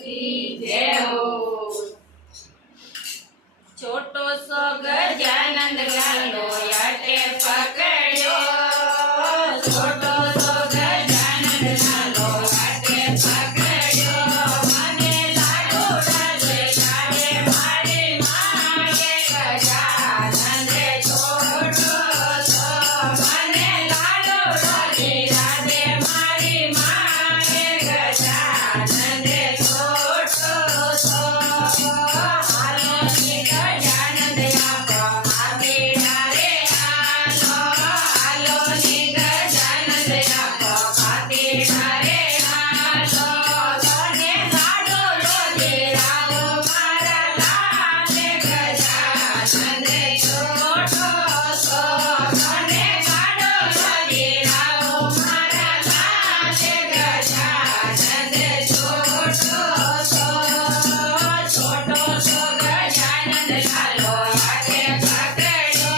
की जय हो। छोटो सो गजानंद लालो याटे पकड़ो, छोटो सो गजानंद लालो याटे पकड़ो। मने लाडो राधे राधे मारी माये गजानंद छोटो सो। मने लाडो राधे राधे मारी माये गजानंद छोटो सो। हालो नी गजानंद आपो खातीड़ा रे हालो, हालो नी गजानंद आपो खातीड़ा रे हालो। तने लाडो रोजे रावो मारा लाले गजानंद छोटो सो। तने लाडो रोजे रावो मारा लाले गजानंद छोटो सो। छोटो सो गजानंद लालो याटे पकड़ो,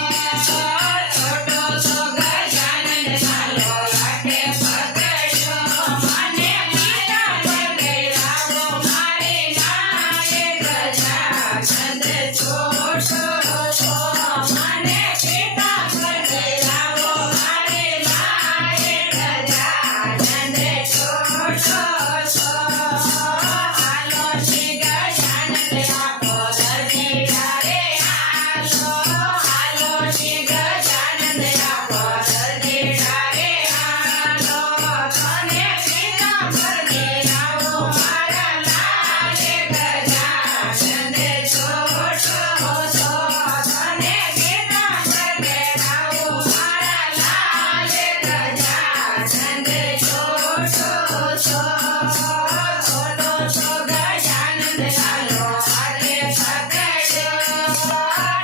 छोटो सो गजानंद लालो याटे पकड़ो। मने मीठा पकड़ावो मारी माये गजानंद छोटो सो। मने मीठा पकड़ावो मारी माये गजानंद छोटो सो। हालो श्री गजानंद आपो दर्दीड़ा रे हालो, हालो श्री गजानंद आपो दर्दीड़ा रे हालो। तने मीठा पकड़ावो मारा लाले गजानंद छोटो सो। तने मीठा पकड़ावो मारा लाले गजानंद छोटो सो। छोटो सो गजानंद लालो हाथे पकड़ो,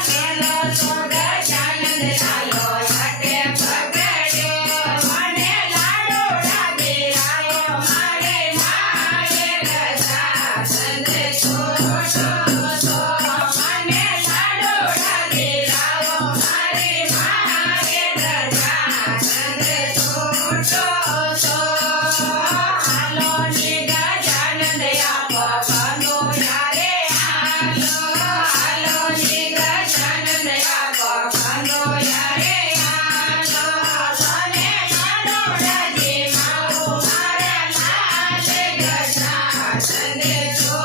नीलो सो गजानंद लालो हाथे पकड़ो। मने लाडो राधे रावो मारे माये गजानंद छोटो सो। मने लाडो राधे रावो मारे माये गजानंद छोटो सो। हालो नी गजानंद आपो कंदोया रे हालो, हालो नी गजानंद आपो कंदोया रे हालो। तने लाडो राधे मावो मारा लाले गजानंद छोटो